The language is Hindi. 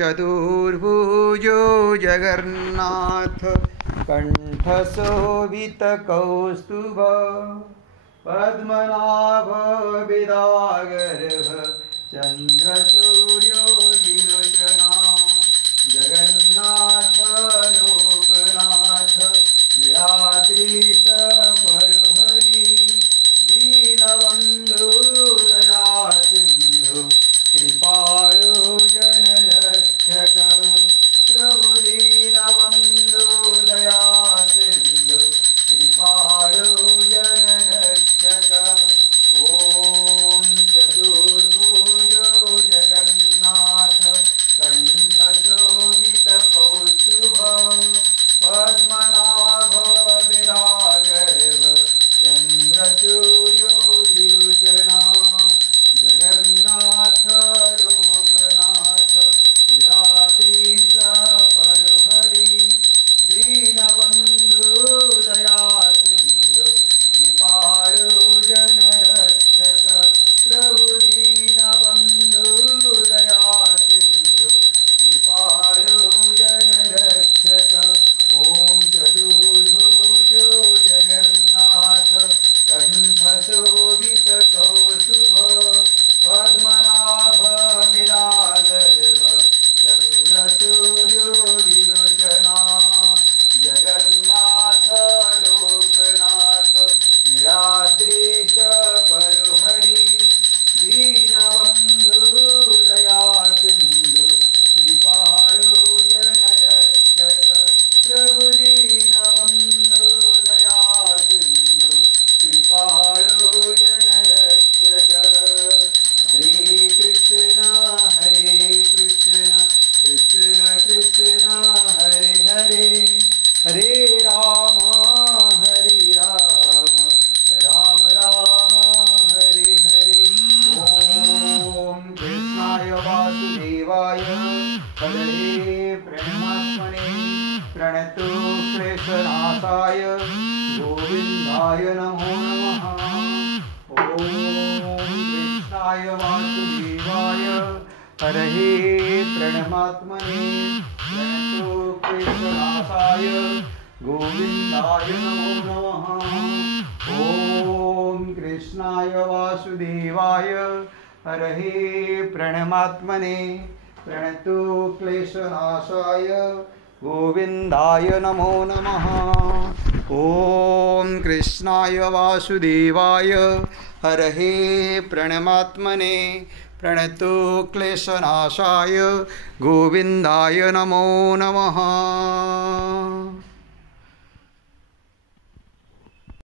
चतुर्भुजो जगन्नाथ कंठशोभितकौस्तुभ पद्मनाभ विदागर्भ चन्द्रसूर्यो विलोचना जगन्नाथ लोकनाथ नीलाद्रिश परहरि दीनबन्धु दया सिन्धु कृपाळु जनरक्षक प्रभु दीनबन्धु दया सिन्धु कृपाळु जनरक्षक ॐ चतुर्भुजो जगन्नाथ कंठशोभितकौस्तुभ पद्मनाभ विरागर्भ चन्द्रसूर्यो विलोचना जगन्नाथ लोकनाथ नीलाद्रिश परहरि दीनबन्धु दया सिन्धु कृपाळु जनरक्षक प्रभु दीनबन्धु दया सिन्धु कृपाळु जनरक्षक ॐ चतुर्भुजो जगन्नाथ कंठशोभितकौस्तुभ पद्मनाभ विरागर्भ चन्द्रसूर्यो विलोचना जगन्नाथ लोकनाथ नीलाद्रिश परहरि दीनबन्धु दया सिन्धु कृपाळु जनरक्षक प्रभु दीनबन्धु दया सिन्धु कृपाळु जनरक्षक हरे कृष्ण कृष्ण कृष्ण हरे हरे हरे राम राम राम हरे हरे ॐ कृष्णाय वासुदेवाय हरे प्रणमात्मने प्रणतो क्लेशनाशाय गोविन्दाय नमो नमः ॐ कृष्णाय वासुदेवाय हरे प्रणमात्मने प्रणतो क्लेशनाशाय गोविन्दाय नमो नमः ॐ कृष्णाय वासुदेवाय हरे प्रणमात्मने प्रणतो क्लेशनाशाय गोविन्दाय नमो नमः ॐ कृष्णाय वासुदेवाय हरे प्रणमात्मने प्रणतो क्लेशनाशाय गोविन्दाय नमो नमः।